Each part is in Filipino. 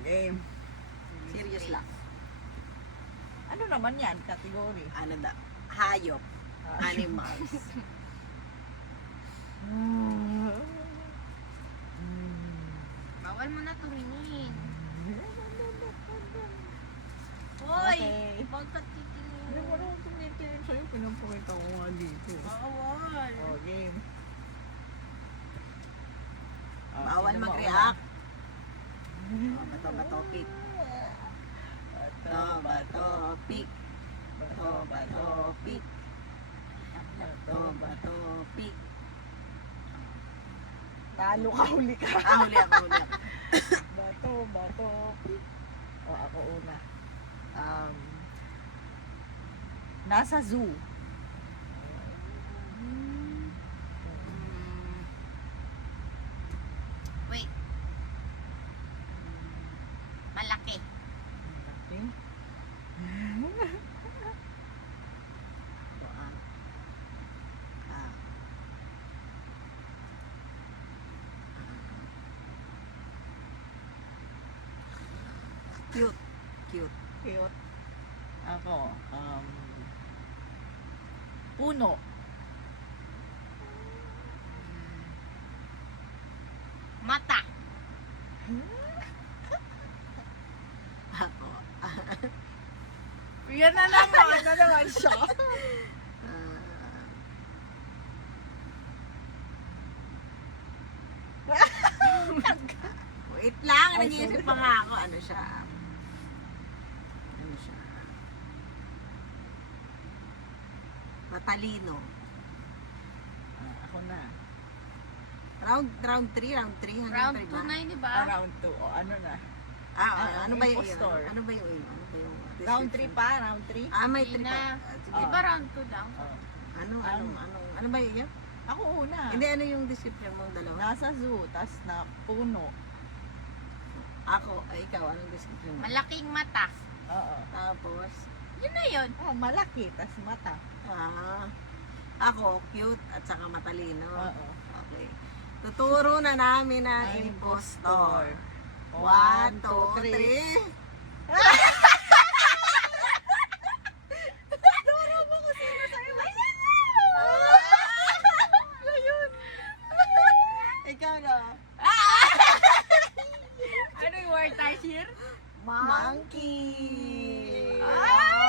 Game. Serious lang. Ano naman yan? Category. Ano da? Hayop. Animals. Bawal mo na tumingin. Okay. Hoy! Huwag ka Hindi titingin. mo naman tumitingin sa'yo. Pinapakita ko nga dito. Bawal. Game. Bawal mag-react. Bato ba topic? Bato ba topic? Bato ba topic? Bato ba topic? Talo ka, huli ka. Huli ako, huli ako. Bato. Ako una. Nasa zoo. Wait. Malaki. Okay. Ito, Cute. Cute. Cute. Ako, puno. Mata. Ako. Yan na naman. Na naman siya. Wait lang, Ay, nag-iisip sorry. pa nga ako. Ano siya? Matalino. Ako na. Round 3, round 3. Round 2 na yun, di ba? Round 2. O ano na? Ano ba yung impostor. Ano ba yung Round 3 pa? Round 3? May Hindi 3 na. pa. Sige. Di ba round 2 daw? Ano ba yun? Ako una. Hindi, ano yung description mong dalawa? Nasa zoo, tas na puno. Ako, ikaw, anong description mo? Malaking mata. Oo. Tapos, Yun na yun. Malaki, tas mata. ako, cute at saka matalino. Oo. Okay. Tuturo na namin ang Ang impostor. impostor. 1, 2, 3. Turo mo kung sino sa'yo. Ayun. Ikaw na. Ano yung word here? Monkey!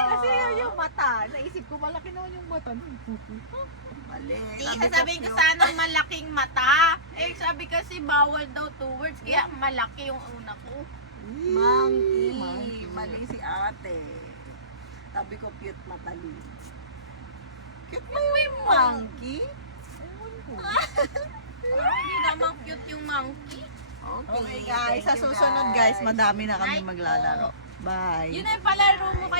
Kasi yun yung mata. Naisip ko malaki naman yung mata. Mali. Hindi, Sabi sasabihin ko cute. sana malaking mata. Sabi kasi bawal daw 2 words. Kaya malaki yung una ko. Monkey. Mali si ate. Sabi ko cute matalino. Cute ba yung monkey? Hindi naman cute yung monkey. Okay guys, sa susunod guys, madami na kami maglalaro. Bye. Yun ay palaro mo kay